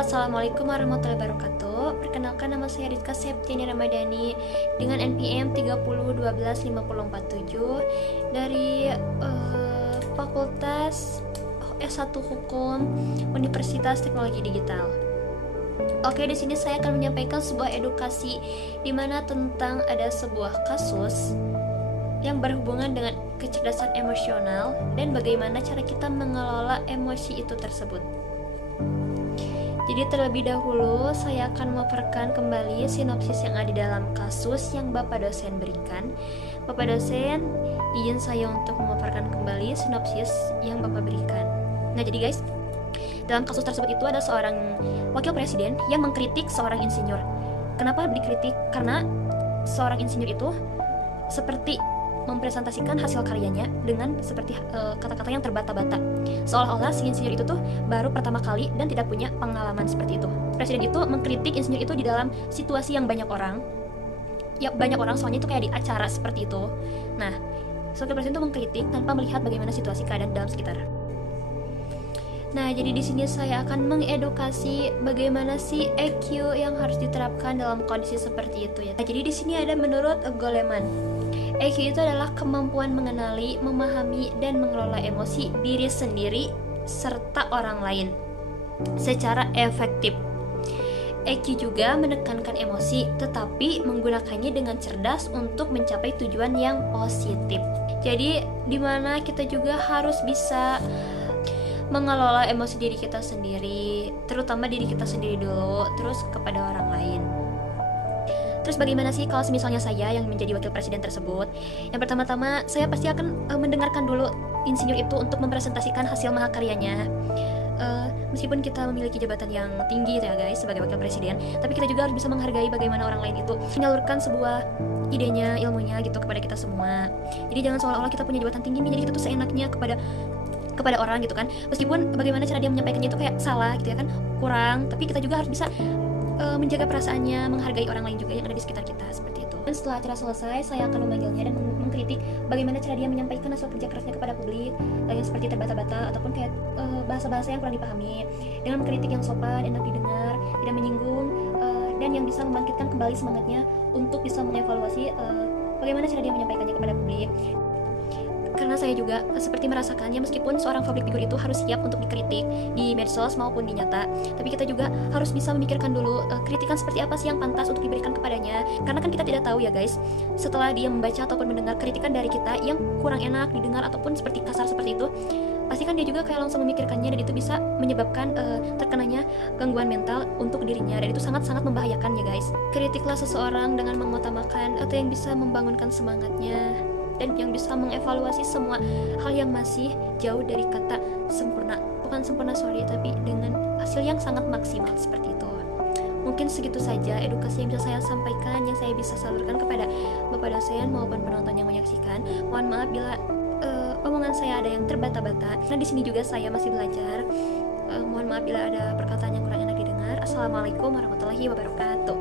Assalamualaikum warahmatullahi wabarakatuh. Perkenalkan, nama saya Rizka Septiani Ramadhani dengan NPM 30125047 dari Fakultas S1 Hukum Universitas Teknologi Digital. Oke, di sini saya akan menyampaikan sebuah edukasi di mana tentang ada sebuah kasus yang berhubungan dengan kecerdasan emosional dan bagaimana cara kita mengelola emosi itu tersebut. Jadi terlebih dahulu saya akan memaparkan kembali sinopsis yang ada di dalam kasus yang Bapak dosen berikan. Bapak dosen, izin saya untuk memaparkan kembali sinopsis yang Bapak berikan. Nah, jadi guys, dalam kasus tersebut itu ada seorang wakil presiden yang mengkritik seorang insinyur. Kenapa dikritik? Karena seorang insinyur itu seperti mempresentasikan hasil karyanya dengan seperti kata-kata yang terbata-bata, seolah-olah si insinyur itu tuh baru pertama kali dan tidak punya pengalaman seperti itu. Presiden itu mengkritik insinyur itu di dalam situasi yang banyak orang, soalnya itu kayak di acara seperti itu. Nah, wakil presiden itu mengkritik tanpa melihat bagaimana situasi keadaan dalam sekitar. Nah, jadi di sini saya akan mengedukasi bagaimana sih EQ yang harus diterapkan dalam kondisi seperti itu ya. Nah, jadi di sini ada menurut Goleman, EQ itu adalah kemampuan mengenali, memahami, dan mengelola emosi diri sendiri serta orang lain secara efektif. EQ juga menekankan emosi, tetapi menggunakannya dengan cerdas untuk mencapai tujuan yang positif. Jadi, dimana kita juga harus bisa mengelola emosi diri kita sendiri, terutama diri kita sendiri dulu, terus kepada orang lain. Terus bagaimana sih kalau misalnya saya yang menjadi wakil presiden tersebut? Yang pertama-tama saya pasti akan mendengarkan dulu insinyur itu untuk mempresentasikan hasil mahakaryanya. Meskipun kita memiliki jabatan yang tinggi ya guys sebagai wakil presiden, tapi kita juga harus bisa menghargai bagaimana orang lain itu menyalurkan sebuah idenya, ilmunya gitu kepada kita semua. Jadi jangan seolah-olah kita punya jabatan tinggi nih, jadi kita tuh seenaknya kepada orang gitu kan. Meskipun bagaimana cara dia menyampaikannya itu kayak salah gitu ya kan, kurang, tapi kita juga harus bisa menjaga perasaannya, menghargai orang lain juga yang ada di sekitar kita seperti itu. Dan setelah acara selesai, saya akan memanggilnya dan mengkritik bagaimana cara dia menyampaikan hasil kerja kerasnya kepada publik, yang seperti terbata-bata ataupun kayak bahasa-bahasa yang kurang dipahami, dengan mengkritik yang sopan, enak didengar, tidak menyinggung, dan yang bisa membangkitkan kembali semangatnya untuk bisa mengevaluasi bagaimana cara dia menyampaikannya kepada publik. Karena saya juga seperti merasakannya, meskipun seorang public figure itu harus siap untuk dikritik di medsos maupun di nyata, tapi kita juga harus bisa memikirkan dulu kritikan seperti apa sih yang pantas untuk diberikan kepadanya. Karena kan kita tidak tahu ya guys, setelah dia membaca ataupun mendengar kritikan dari kita yang kurang enak didengar ataupun seperti kasar seperti itu, pasti kan dia juga kayak langsung memikirkannya, dan itu bisa menyebabkan terkenanya gangguan mental untuk dirinya, dan itu sangat-sangat membahayakan ya guys. Kritiklah seseorang dengan mengutamakan atau yang bisa membangunkan semangatnya, dan yang bisa mengevaluasi semua hal yang masih jauh dari kata sempurna. Bukan sempurna, tapi dengan hasil yang sangat maksimal seperti itu. Mungkin segitu saja edukasi yang bisa saya sampaikan, yang saya bisa salurkan kepada Bapak dosen maupun penonton yang menyaksikan. Mohon maaf bila omongan saya ada yang terbata-bata. Nah, di sini juga saya masih belajar. Mohon maaf bila ada perkataan yang kurang enak didengar. Assalamualaikum warahmatullahi wabarakatuh.